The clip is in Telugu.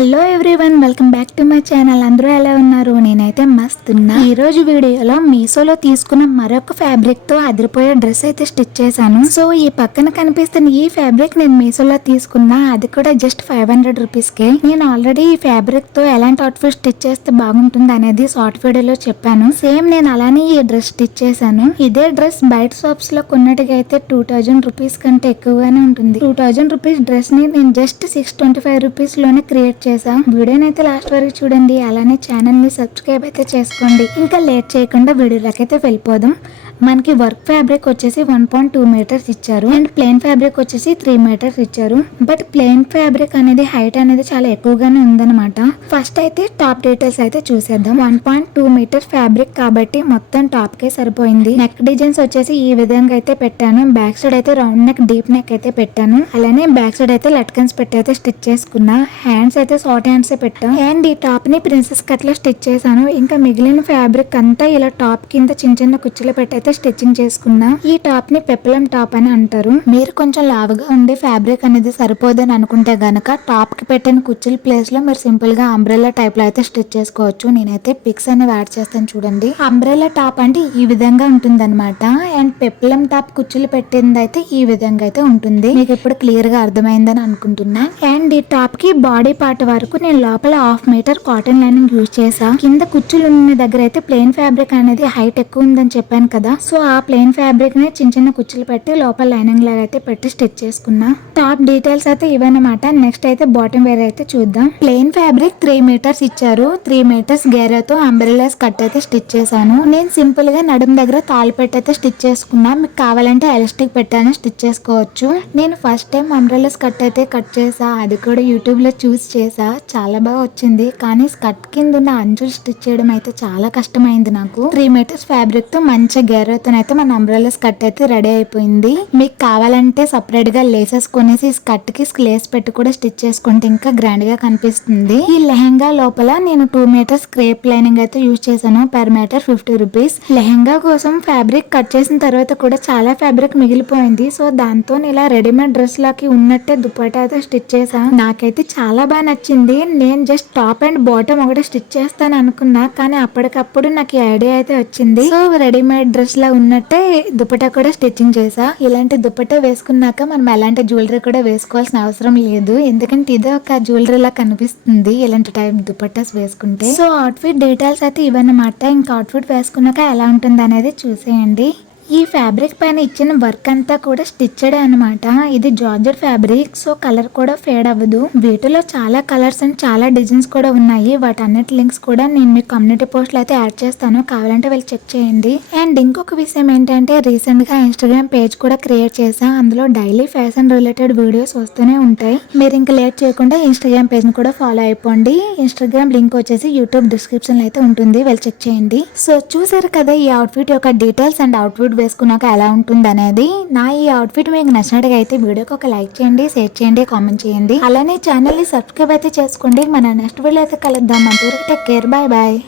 Hello everyone, welcome back to my channel. అందరూ ఎలా ఉన్నారు? నేనైతే మస్త్ ఉన్నా. ఈ రోజు వీడియోలో మీషోలో తీసుకున్న మరొక ఫ్యాబ్రిక్ తో అదిరిపోయే డ్రెస్ అయితే స్టిచ్ చేశాను. సో ఈ పక్కన కనిపిస్తున్న ఈ ఫ్యాబ్రిక్ నేను మీషోలో తీసుకున్నా, అది కూడా జస్ట్ 500 రూపీస్ కే. నేను ఆల్రెడీ ఈ ఫ్యాబ్రిక్ తో ఎలాంటి అవుట్ఫిట్ స్టిచ్ చేస్తే బాగుంటుంది అనేది షార్ట్ వీడియోలో చెప్పాను. సేమ్ నేను అలానే ఈ డ్రెస్ స్టిచ్ చేశాను. ఇదే డ్రెస్ బయట షాప్స్ లో కొన్నట్టుగా అయితే 2000 రూపీస్ కంటే ఎక్కువగానే ఉంటుంది. 2000 రూపీస్ డ్రెస్ ని నేను జస్ట్ 625 రూపీస్ లోనే క్రియేట్ చేసా. వీడియోని అయితే లాస్ట్ వరకు చూడండి, అలానే ఛానల్ ని సబ్స్క్రైబ్ అయితే చేసుకోండి. ఇంకా లేట్ చేయకుండా వీడియోలోకి అయితే వెళ్ళిపోదాం. మనకి వర్క్ ఫ్యాబ్రిక్ వచ్చేసి 1.2 మీటర్స్ ఇచ్చారు అండ్ ప్లెయిన్ ఫ్యాబ్రిక్ వచ్చేసి 3 మీటర్స్ ఇచ్చారు. బట్ ప్లెయిన్ ఫ్యాబ్రిక్ అనేది హైట్ అనేది చాలా ఎక్కువగానే ఉందన్నమాట. ఫస్ట్ అయితే టాప్ డీటెయిల్స్ అయితే చూసేద్దాం. 1.2 మీటర్ ఫ్యాబ్రిక్ కాబట్టి మొత్తం టాప్ కే సరిపోయింది. నెక్ డిజైన్స్ వచ్చేసి ఈ విధంగా అయితే పెట్టాను. బ్యాక్ సైడ్ అయితే రౌండ్ నెక్, డీప్ నెక్ అయితే పెట్టాను. అలానే బ్యాక్ సైడ్ అయితే లట్కన్స్ పెట్టి అయితే స్టిచ్ చేసుకున్నా. హ్యాండ్స్ అయితే షార్ట్ హ్యాండ్స్ పెట్టాను అండ్ ఈ టాప్ ని ప్రిన్సెస్ కట్ లో స్టిచ్ చేశాను. ఇంకా మిగిలిన ఫ్యాబ్రిక్ అంతా ఇలా టాప్ కింద చిన్న చిన్న కుచ్చులు పెట్టి అయితే స్టిచ్చింగ్ చేసుకున్నా. ఈ టాప్ ని పెప్లం టాప్ అని అంటారు. మీరు కొంచెం లావుగా ఉండి ఫ్యాబ్రిక్ అనేది సరిపోదని అనుకుంటే గనక టాప్ కి పెట్టిన కుచ్చుల ప్లేస్ లో మీరు సింపుల్ గా అంబ్రెల్లా టైప్ లో అయితే స్టిచ్ చేసుకోవచ్చు. నేనైతే పిక్స్ అనేవి యాడ్ చేస్తాను చూడండి. అంబ్రెల్లా టాప్ అంటే ఈ విధంగా ఉంటుంది అనమాట. అండ్ పెప్లం టాప్ కుచ్చులు పెట్టింది అయితే ఈ విధంగా అయితే ఉంటుంది. మీకు ఇప్పుడు క్లియర్ గా అర్థమైందని అనుకుంటున్నా. అండ్ ఈ టాప్ కి బాడీ పార్ట్ వరకు నేను లోపల 1/2 మీటర్ కాటన్ లైనింగ్ యూజ్ చేసా. కింద కుచ్చులు ఉన్న దగ్గర అయితే ప్లెయిన్ ఫ్యాబ్రిక్ అనేది హైట్ ఎక్కువ ఉందని చెప్పాను కదా. సో ఆ ప్లెయిన్ ఫ్యాబ్రిక్ ని చిన్న చిన్న కుచ్చులు పెట్టి లోపల లైనింగ్ లాగా అయితే పెట్టి స్టిచ్ చేసుకున్నా. టాప్ డీటెయిల్స్ అయితే ఇవన్నమాట. నెక్స్ట్ అయితే బాటమ్ వేర్ అయితే చూద్దాం. ప్లెయిన్ ఫ్యాబ్రిక్ 3 మీటర్స్ ఇచ్చారు. 3 మీటర్స్ గేరాతో అంబ్రెల్లాస్ కట్ అయితే స్టిచ్ చేశాను. నేను సింపుల్ గా నడుము దగ్గర తాళ్ళు పెట్టి అయితే స్టిచ్ చేసుకున్నా. మీకు కావాలంటే ఎలాస్టిక్ పెట్టాను స్టిచ్ చేసుకోవచ్చు. నేను ఫస్ట్ టైం అంబ్రెల్లాస్ కట్ అయితే కట్ చేసా. అది కూడా యూట్యూబ్ లో చూస్ చేసా. చాలా బాగా వచ్చింది. కానీ స్కర్ట్ కింద ఉన్న అంచులు స్టిచ్ చేయడం అయితే చాలా కష్టమైంది నాకు. 3 మీటర్స్ ఫ్యాబ్రిక్ తో మంచి గేరాతో అయితే మన అంబ్రెల్లా స్కర్ట్ అయితే రెడీ అయిపోయింది. మీకు కావాలంటే సపరేట్ గా లేసెస్ కొనేసి స్కర్ట్ కి లేస్ పెట్టి కూడా స్టిచ్ చేసుకుంటే ఇంకా గ్రాండ్ గా కనిపిస్తుంది. ఈ లెహంగా లోపల నేను 2 మీటర్స్ క్రేప్ లైనింగ్ అయితే యూజ్ చేశాను. Per meter 50 rupees. లెహంగా కోసం ఫ్యాబ్రిక్ కట్ చేసిన తర్వాత కూడా చాలా ఫ్యాబ్రిక్ మిగిలిపోయింది. సో దాంతో ఇలా రెడీమేడ్ డ్రెస్ లాకి ఉన్నట్టే దుపట్టా అయితే స్టిచ్ చేసా. నాకైతే చాలా బాగా నచ్చింది. నేను జస్ట్ టాప్ అండ్ బాటమ్ ఒకటి స్టిచ్ చేస్తాను అనుకున్నా, కానీ అప్పటికప్పుడు నాకు ఈ ఐడియా అయితే వచ్చింది. సో రెడీమేడ్ డ్రెస్ లా ఉన్నట్టే దుపట్టా కూడా స్టిచ్చింగ్ చేసా. ఇలాంటి దుపట్టా వేసుకున్నాక మనం ఎలాంటి జ్యువెలరీ కూడా వేసుకోవాల్సిన అవసరం లేదు, ఎందుకంటే ఇది ఒక జ్యువెలరీ లా కనిపిస్తుంది ఇలాంటి టైప్ దుపట్టాస్ వేసుకుంటే. సో అవుట్ఫిట్ డీటెయిల్స్ అయితే ఇవన్నమాట. ఇంకా అవుట్ఫిట్ వేసుకున్నాక ఎలా ఉంటుంది అనేది చూసేయండి. ఈ ఫ్యాబ్రిక్ పైన ఇచ్చిన వర్క్ అంతా కూడా స్టిచ్డ్ అనమాట. ఇది జార్జెట్ ఫ్యాబ్రిక్, సో కలర్ కూడా ఫేడ్ అవ్వదు. వీటిలో చాలా కలర్స్ అండ్ చాలా డిజైన్స్ కూడా ఉన్నాయి. వాటి అన్నిటి లింక్స్ కూడా నేను మీ కమ్యూనిటీ పోస్ట్ లో అయితే యాడ్ చేస్తాను, కావాలంటే వెళ్ళి చెక్ చేయండి. అండ్ ఇంకొక విషయం ఏంటంటే రీసెంట్ గా ఇన్స్టాగ్రామ్ పేజ్ కూడా క్రియేట్ చేసా. అందులో డైలీ ఫ్యాషన్ రిలేటెడ్ వీడియోస్ వస్తూనే ఉంటాయి. మీరు ఇంకా లేట్ చేయకుండా ఇన్స్టాగ్రామ్ పేజ్ ని కూడా ఫాలో అయిపోండి. ఇన్స్టాగ్రామ్ లింక్ వచ్చేసి యూట్యూబ్ డిస్క్రిప్షన్ లో అయితే ఉంటుంది, వెళ్ళి చెక్ చేయండి. సో చూసారు కదా ఈ అవుట్ఫిట్ యొక్క డీటెయిల్స్ అండ్ అవుట్ఫిట్ వేసుకున్నాక ఎలా ఉంటుంది అనేది. నా ఈ అవుట్ఫిట్ మీకు నచ్చినట్టుగా అయితే వీడియోకి ఒక లైక్ చేయండి, షేర్ చేయండి, కామెంట్ చేయండి. అలానే ఛానల్ ని సబ్స్క్రైబ్ అయితే చేసుకోండి. మన నెక్స్ట్ వీడియో అయితే కలుద్దాం. అంతవరకు టేక్ కేర్, బాయ్ బాయ్.